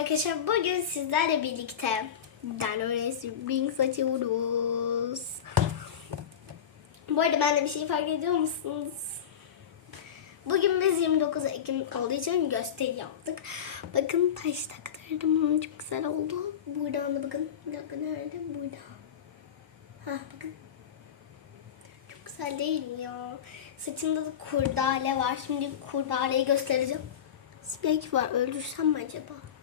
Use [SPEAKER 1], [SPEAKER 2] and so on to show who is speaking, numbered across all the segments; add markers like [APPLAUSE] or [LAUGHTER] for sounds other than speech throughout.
[SPEAKER 1] Arkadaşlar bugün sizlerle birlikte Dino Bing açıyoruz. Bu arada ben de bir şey fark ediyor musunuz? Bugün biz 29 Ekim olduğu için gösteri yaptık. Bakın taş taktırdım. Çok güzel oldu. Buradan da bakın. Bir dakika nerede? Burada. Hah bakın. Çok güzel değil mi ya? Saçımda da kurdale var. Şimdi kurdaleyi göstereceğim. Sinek var. Öldürsem mi acaba?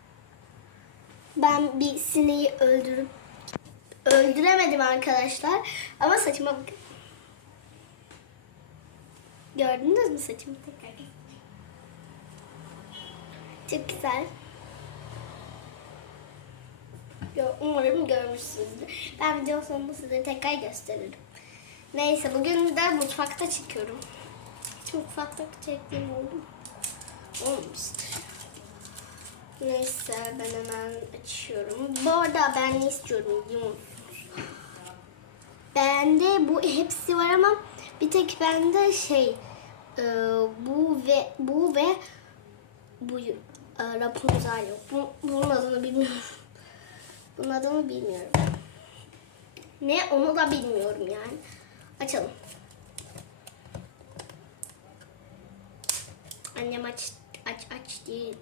[SPEAKER 1] Ben bir sineği öldürüp öldüremedim arkadaşlar. Ama saçıma bakın. Gördünüz mü saçımı tekrar? Çok güzel. Umarım görmüşsünüzdür. Ben video sonunda size tekrar gösteririm. Neyse bugün de mutfakta çekiyorum. Hiç mutfakta çektiğim oldu mu? Olmuştur. Neyse ben hemen açıyorum. Bu arada ben ne istiyorum biliyor musunuz? Bende bu hepsi var ama bir tek bende şey e, bu ve bu ve bu e, Rapunzel yok. Bu, bunun adını bilmiyorum. [LAUGHS] Bunun adını bilmiyorum. Ne onu da bilmiyorum yani. Açalım. Annem aç aç aç diye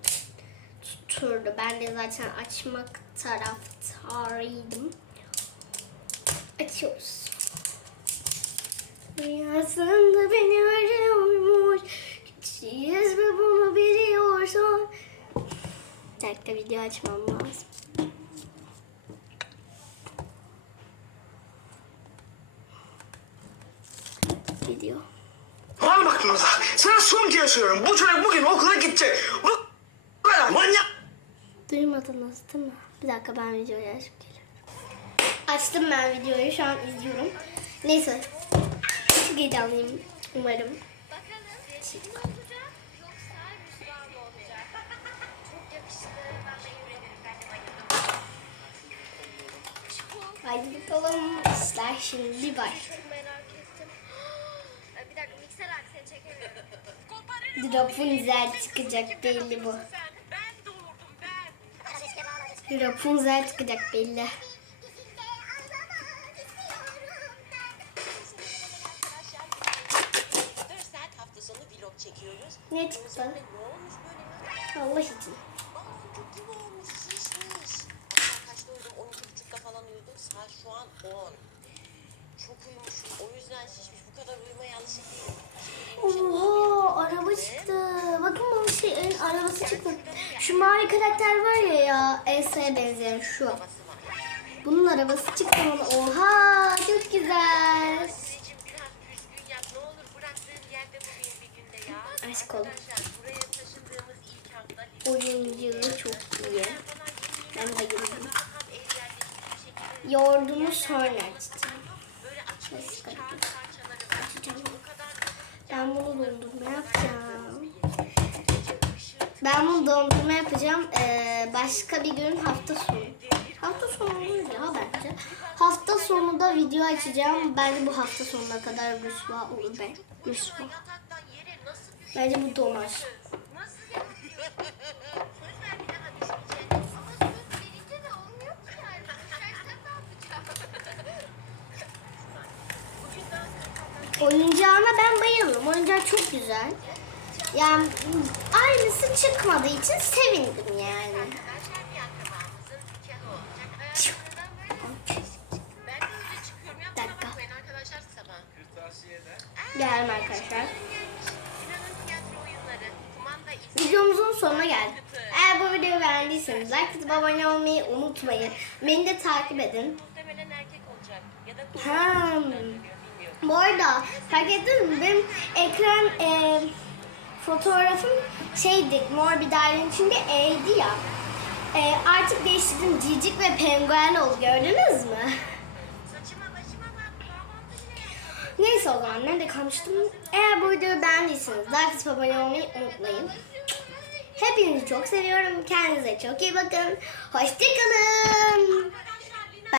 [SPEAKER 1] tutturdu. Ben de zaten açmak taraftarıydım. Açıyoruz. Rüyasında beni arıyormuş. Küçüğüz ve bunu biliyorsun. Bir dakika video açmam lazım. Video.
[SPEAKER 2] Al bak Nurza. Sana son kez söylüyorum. Bu çocuk bugün okula gidecek.
[SPEAKER 1] Duymadınız değil mi? Bir dakika ben videoyu açıp geliyorum. Açtım ben videoyu şu an izliyorum. Neyse. Çok heyecanlıyım. Umarım. Haydi bakalım. İşler şimdi
[SPEAKER 3] aksini çekemiyorum.
[SPEAKER 1] Rapunzel çıkacak belli bu. Rapunzel çıkacak belli. Ne çıktı? Allah için.
[SPEAKER 4] Baloncuk gibi olmuş, şişmiş. Akşam kaçta uyudum? 12.30'da falan uyudum. Saat şu an 10. Çok uyumuşum. O yüzden şişmiş. Bu kadar uyumaya alışık değilim.
[SPEAKER 1] Araba çıktı. Bakın bu şeyin arabası çıktı. Şu mavi karakter var ya ya Elsa'ya benzeyen şu. Bunun arabası çıktı bana. Oha çok güzel. Aşk olun.
[SPEAKER 3] Arkadaşlar buraya taşındığımız ilk hafta
[SPEAKER 1] Oyuncu çok iyi. Ben bayıldım. Yoğurdumu sonra açacağım. Nasıl. Açacağım. Ben bunu dondurma yapacağım. Ben bunu dondurma yapacağım. Ee, başka bir gün hafta sonu. Hafta sonu olur ya bence. Hafta sonu da video açacağım. Bence bu hafta sonuna kadar rüsva olur be. Rüsva. Bence bu donar.
[SPEAKER 3] Nasıl yapıyor? Söz ver bir daha düşmeyeceğine. Ama söz verince de olmuyor ki yani. Düşersen ne yapacağım? Bugün daha
[SPEAKER 1] Oyuncağına ben bayıldım. Oyuncak çok güzel. Yani aynısı çıkmadığı için sevindim yani. Dakika. Geldim arkadaşlar. Videomuzun sonuna geldik. Eğer bu videoyu beğendiyseniz like atıp abone olmayı unutmayın. Beni de takip edin.
[SPEAKER 3] Muhtemelen erkek olacak. Ya da.
[SPEAKER 1] Bu arada fark ettiniz mi? Benim ekran e, fotoğrafım şeydi, mor bir dairenin içinde E'ydi ya. E, artık değiştirdim. Cicik ve penguen oldu. Gördünüz mü? Neyse o zaman nerede kalmıştım? Eğer bu videoyu beğendiyseniz like atıp abone olmayı unutmayın. Hepinizi çok seviyorum. Kendinize çok iyi bakın. Hoşçakalın.